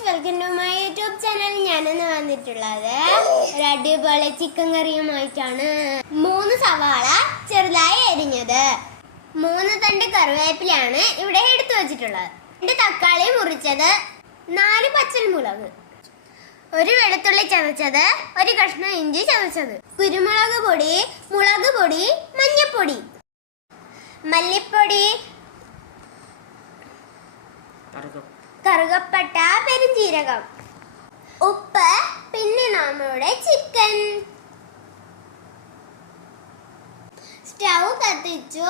Guys, welcome to my YouTube channel. ഞാനിന്ന് വന്നിട്ടുള്ളത് ഒരു അടിപൊളി ചിക്കൻ കറിയുമായിട്ടാണ്. 3 സവാള ചെറുതായി എരിഞ്ഞത്, 3 തണ്ട് കറിവേപ്പിലയാണ് ഇവിടെ എടുത്തു വെച്ചിട്ടുള്ളത്, 2 തക്കാളി മുറിച്ചത്, 4 പച്ചമുളക്, 1 വെളുത്തുള്ളി ചതച്ചത്, 1 കഷ്ണം ഇഞ്ചി ചതച്ചത്, കുരുമുളക് പൊടി, മുളക് പൊടി, മഞ്ഞൾപ്പൊടി, മല്ലിപ്പൊടി, കറുകപ്പട്ട, പെരുംജീരകം, ഉപ്പ്, പിന്നെ നമ്മുടെ ചിക്കൻ. സ്റ്റൗ കത്തിച്ചു,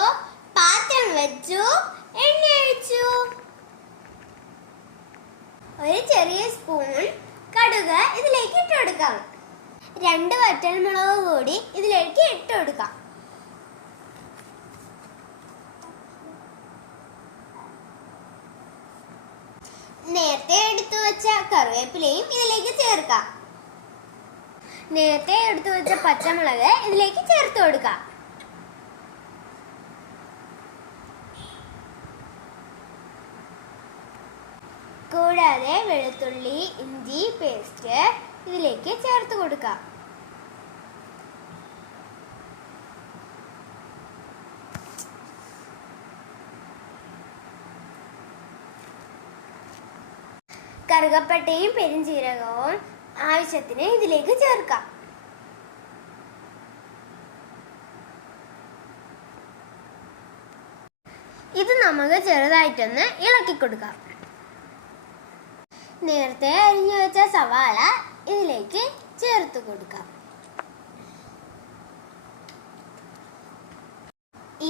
പാത്രം വെച്ചു, എണ്ണ ഒഴിച്ചു. ഒരു ചെറിയ സ്പൂൺ കടുക് ഇതിലേക്ക് ഇട്ട് കൊടുക്കാം. 2 വറ്റൽമുളക് കൂടി ഇതിലേക്ക് ഇട്ട് കൊടുക്കാം. നേരത്തെ എടുത്തു വെച്ച കറിവേപ്പിലയും ഇതിലേക്ക് ചേർക്കാം. നേരത്തെ എടുത്തു വെച്ച പച്ചമുളക് ഇതിലേക്ക് ചേർത്ത് കൊടുക്കാം. കൂടാതെ വെളുത്തുള്ളി ഇഞ്ചി പേസ്റ്റ് ഇതിലേക്ക് ചേർത്ത് കൊടുക്കാം. കറുകപ്പട്ടയും പെരുംജീരകവും ആവശ്യത്തിന് ഇതിലേക്ക് ചേർക്കാം. ഇത് നമുക്ക് ചെറുതായിട്ടൊന്ന് ഇളക്കി കൊടുക്കാം. നേരത്തെ അരിഞ്ഞു വെച്ച സവാള ഇതിലേക്ക് ചേർത്ത് കൊടുക്കാം.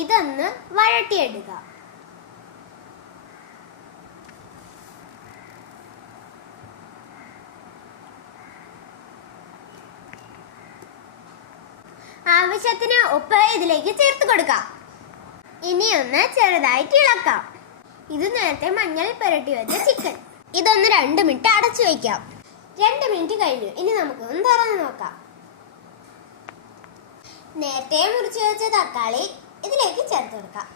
ഇതൊന്ന് വഴറ്റിയെടുക്കാം. ആവശ്യത്തിന് ഉപ്പ് ഇതിലേക്ക് ചേർത്ത് കൊടുക്കാം. ഇനി ഒന്ന് ചെറുതായിട്ട് ഇളക്കാം. ഇത് നേരത്തെ മഞ്ഞൾ പുരട്ടി വെച്ച ചിക്കൻ. ഇതൊന്ന് 2 മിനിറ്റ് അടച്ചു വയ്ക്കാം. 2 മിനിറ്റ് കഴിഞ്ഞു. ഇനി നമുക്കൊന്ന് തുറന്ന് നോക്കാം. നേരത്തെ മുറിച്ച് വെച്ച തക്കാളി ഇതിലേക്ക് ചേർത്ത് കൊടുക്കാം.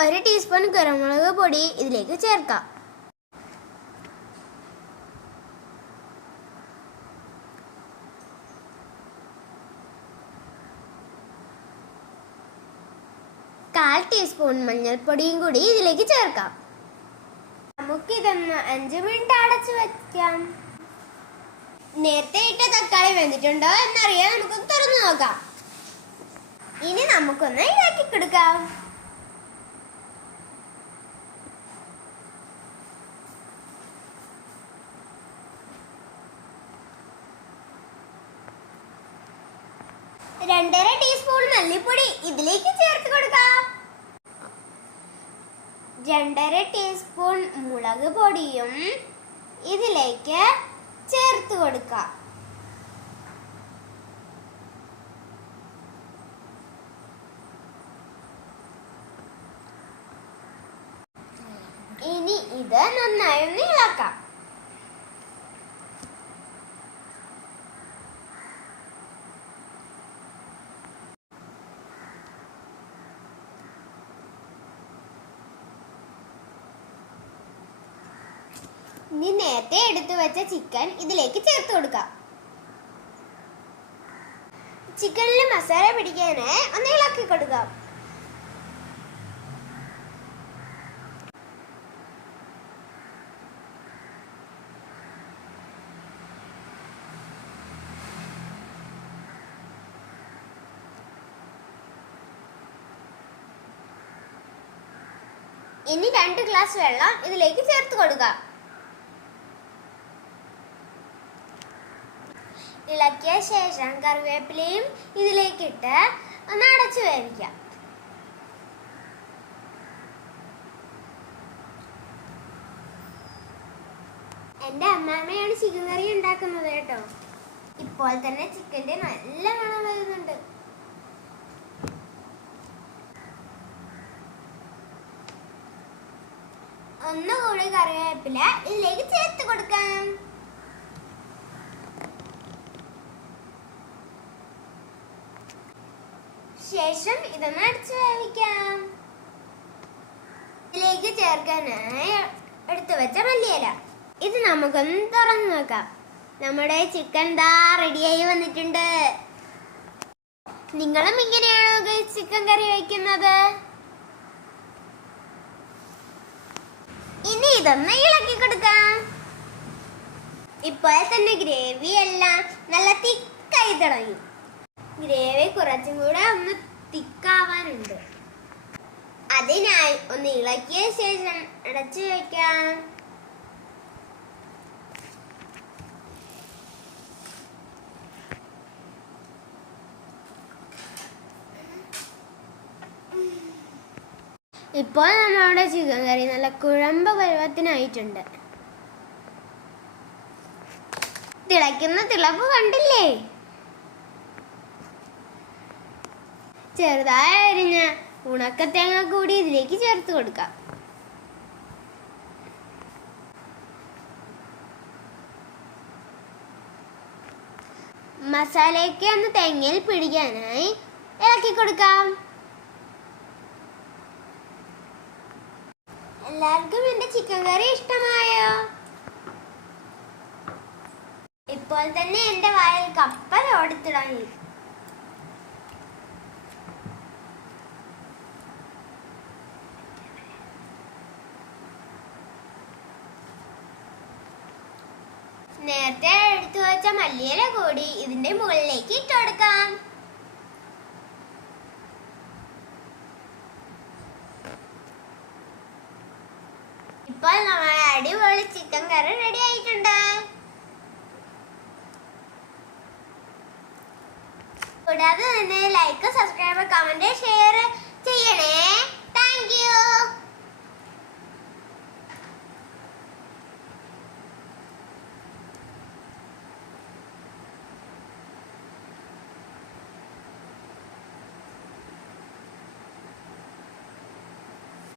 ഒരു ടീസ്പൂൺ കുരുമുളക് പൊടി ഇതിലേക്ക് ചേർക്കാം. കാൽ ടീസ്പൂൺ മഞ്ഞൾപ്പൊടിയും കൂടി ഇതിലേക്ക് ചേർക്കാം. നമുക്കിതൊന്ന് 5 മിനിറ്റ് അടച്ചു വെക്കാം. നേരത്തെ ഇട്ട തക്കാളി വെന്തിട്ടുണ്ടോ എന്നറിയാൻ നമുക്കൊന്ന് തുറന്നു നോക്കാം. ഇനി നമുക്കൊന്ന് ഇളക്കി കൊടുക്കാം. രണ്ടര ടീസ്പൂൺ മല്ലിപ്പൊടി ഇതിലേക്ക് ചേർത്ത് കൊടുക്കാം. 2.5 ടീസ്പൂൺ മുളക് പൊടിയും ഇതിലേക്ക് ചേർത്ത് കൊടുക്കാം. ഇനി ഇത് നന്നായി ഒന്ന് ഇളക്കാം. ഇനി നേരത്തെ എടുത്തു വെച്ച ചിക്കൻ ഇതിലേക്ക് ചേർത്ത് കൊടുക്കാം. ചിക്കനിൽ മസാല പിടിക്കാനായി ഒന്ന് ഇളക്കി കൊടുക്കാം. ഇനി 2 ഗ്ലാസ് വെള്ളം ഇതിലേക്ക് ചേർത്ത് കൊടുക്കാം. ഇളക്കിയ ശേഷം കറിവേപ്പിലയും ഇതിലേക്കിട്ട് ഒന്ന് അടച്ചു വേവിക്കാം. എൻ്റെ അമ്മാമ്മയാണ് ചിക്കൻ കറി ഉണ്ടാക്കുന്നത് കേട്ടോ. ഇപ്പോൾ തന്നെ ചിക്കൻ്റെ നല്ല മണം വരുന്നുണ്ട്. ഒന്നുകൂടി കറിവേപ്പില ഇതിലേക്ക് ചേർത്ത് കൊടുക്കാം. ശേഷം ഇതൊന്ന് അടച്ചു വേവിക്കാം. ഇതിലേക്ക് ചേർക്കാനായി എടുത്തു വെച്ച മല്ലിയില. ഇത് നമുക്കൊന്ന് തുറന്നു നോക്കാം. നമ്മുടെ ചിക്കൻ ദാ റെഡിയായി വന്നിട്ടുണ്ട്. നിങ്ങളും ഇങ്ങനെയാണോ ചിക്കൻ കറി വയ്ക്കുന്നത്? ഇനി ഇതൊന്ന് ഇളക്കി കൊടുക്കാം. ഇപ്പോൾ തന്നെ ഗ്രേവി എല്ലാം നല്ല തിക്കായി തുടങ്ങി. ഗ്രേവി കുറച്ചും കൂടെ ഒന്ന് തിക്കാവാനുണ്ട്. അതിനായി ഒന്ന് ഇളക്കിയ ശേഷം അടച്ചു വെക്കാം. ഇപ്പോൾ നമ്മുടെ ചിക്കൻ കറി നല്ല കുഴമ്പ് പരുവത്തിനായിട്ടുണ്ട്. തിളയ്ക്കുന്ന തിളപ്പ് കണ്ടില്ലേ? ചെറുതായി അരിഞ്ഞ ഉണക്കത്തേങ്ങ കൂടി ഇതിലേക്ക് ചേർത്ത് കൊടുക്കാം. മസാലയൊക്കെ ഒന്ന് തേങ്ങയിൽ പിടിക്കാനായി ഇളക്കി കൊടുക്കാം. എല്ലാവർക്കും എന്റെ ചിക്കൻ കറി ഇഷ്ടമായോ? ഇപ്പോൾ തന്നെ എന്റെ വായിൽ കപ്പൽ ഓടിത്തുടങ്ങി. നേരത്തെ എടുത്തു വെച്ച മല്ലിയില കൂടി ഇതിന്റെ മുകളിലേക്ക് ഇട്ട് കൊടുക്കാം. ഇപ്പോൾ നമ്മുടെ അടിപൊളി ചിക്കൻ കറി റെഡി ആയിട്ടുണ്ട്. കൂടാതെ തന്നെ ലൈക്ക്, സബ്സ്ക്രൈബ്, കമന്റ്, ഷെയർ